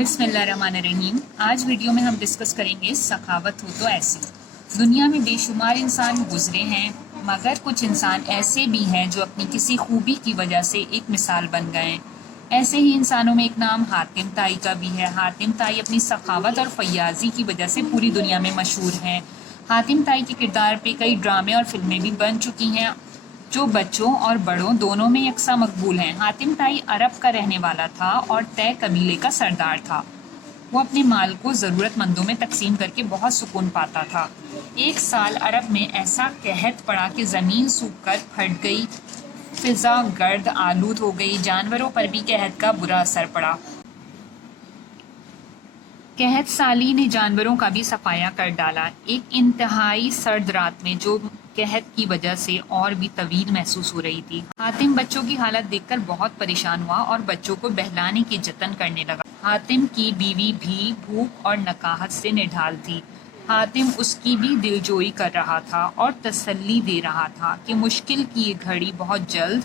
بسم اللہ الرحمن الرحیم۔ آج ویڈیو میں ہم ڈسکس کریں گے سخاوت ہو تو ایسی۔ دنیا میں بے شمار انسان گزرے ہیں، مگر کچھ انسان ایسے بھی ہیں جو اپنی کسی خوبی کی وجہ سے ایک مثال بن گئے۔ ایسے ہی انسانوں میں ایک نام حاتم طائی کا بھی ہے۔ حاتم طائی اپنی سخاوت اور فیاضی کی وجہ سے پوری دنیا میں مشہور ہیں۔ حاتم طائی کے کردار پہ کئی ڈرامے اور فلمیں بھی بن چکی ہیں جو بچوں اور بڑوں دونوں میں یکساں مقبول ہیں۔ حاتم طائی عرب کا رہنے والا تھا اور طے قبیلے کا سردار تھا۔ وہ اپنے مال کو ضرورت مندوں میں تقسیم کر کے بہت سکون پاتا تھا۔ ایک سال عرب میں ایسا قحط پڑا کہ زمین سوکھ کر پھٹ گئی، فضا گرد آلود ہو گئی، جانوروں پر بھی قحط کا برا اثر پڑا۔ قحط سالی نے جانوروں کا بھی صفایا کر ڈالا۔ ایک انتہائی سرد رات میں جو قحط کی وجہ سے اور بھی طویل محسوس ہو رہی تھی، حاتم بچوں کی حالت دیکھ کر بہت پریشان ہوا اور بچوں کو بہلانے کے جتن کرنے لگا۔ حاتم کی بیوی بھی بھوک اور نکاہت سے نڈھال تھی۔ حاتم اس کی بھی دلجوئی کر رہا تھا اور تسلی دے رہا تھا کہ مشکل کی یہ گھڑی بہت جلد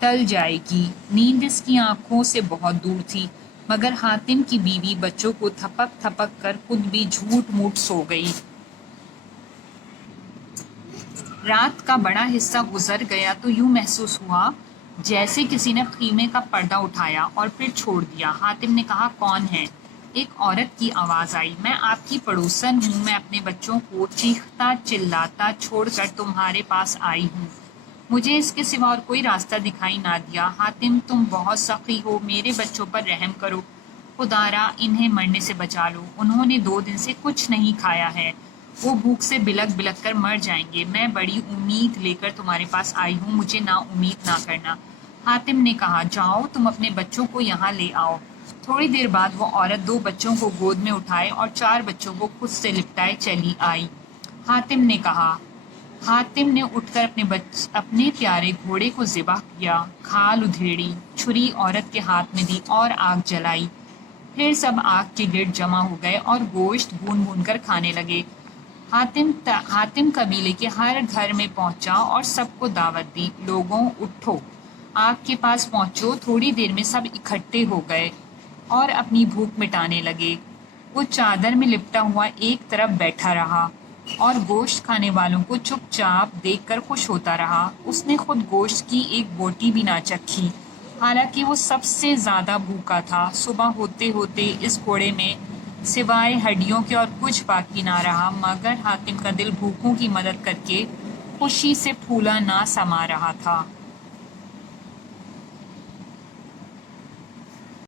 ٹل جائے گی۔ نیند اس کی آنکھوں سے بہت دور تھی، مگر حاتم کی بیوی بچوں کو تھپک تھپک کر خود بھی جھوٹ موٹ سو گئی۔ رات کا بڑا حصہ گزر گیا تو یوں محسوس ہوا جیسے کسی نے خیمے کا پردہ اٹھایا اور پھر چھوڑ دیا۔ حاتم نے کہا، کون ہے؟ ایک عورت کی آواز آئی، میں آپ کی پڑوسن ہوں، میں اپنے بچوں کو چیختا چلاتا چھوڑ کر تمہارے پاس آئی ہوں، مجھے اس کے سوا اور کوئی راستہ دکھائی نہ دیا۔ حاتم، تم بہت سخی ہو، میرے بچوں پر رحم کرو، خدارا انہیں مرنے سے بچا لو، انہوں نے 2 دن سے کچھ نہیں کھایا ہے، وہ بھوک سے بلک بلک کر مر جائیں گے، میں بڑی امید لے کر تمہارے پاس آئی ہوں، مجھے نا امید نہ کرنا۔ حاتم نے کہا، جاؤ تم اپنے بچوں کو یہاں لے آؤ۔ تھوڑی دیر بعد وہ عورت 2 بچوں کو گود میں اٹھائے اور 4 بچوں کو خود سے لپٹائے چلی آئی۔ حاتم نے اٹھ کر اپنے پیارے گھوڑے کو ذبح کیا، کھال ادھیڑی، چھری عورت کے ہاتھ میں دی اور آگ جلائی۔ پھر سب آگ کے گرد جمع ہو گئے اور گوشت بھون بھون کر کھانے لگے۔ حاتم قبیلے کے ہر گھر میں پہنچا اور سب کو دعوت دی، لوگوں اٹھو، آگ کے پاس پہنچو۔ تھوڑی دیر میں سب اکٹھے ہو گئے اور اپنی بھوک مٹانے لگے۔ وہ چادر میں لپٹا ہوا ایک طرف بیٹھا رہا اور گوشت کھانے والوں کو چپ چاپ دیکھ کر خوش ہوتا رہا۔ اس نے خود گوشت کی ایک بوٹی بھی نہ چکھی، حالانکہ وہ سب سے زیادہ بھوکا تھا۔ صبح ہوتے ہوتے اس گھوڑے میں سوائے ہڈیوں کے اور کچھ باقی نہ رہا، مگر حاتم کا دل بھوکوں کی مدد کر کے خوشی سے پھولا نہ سما رہا تھا۔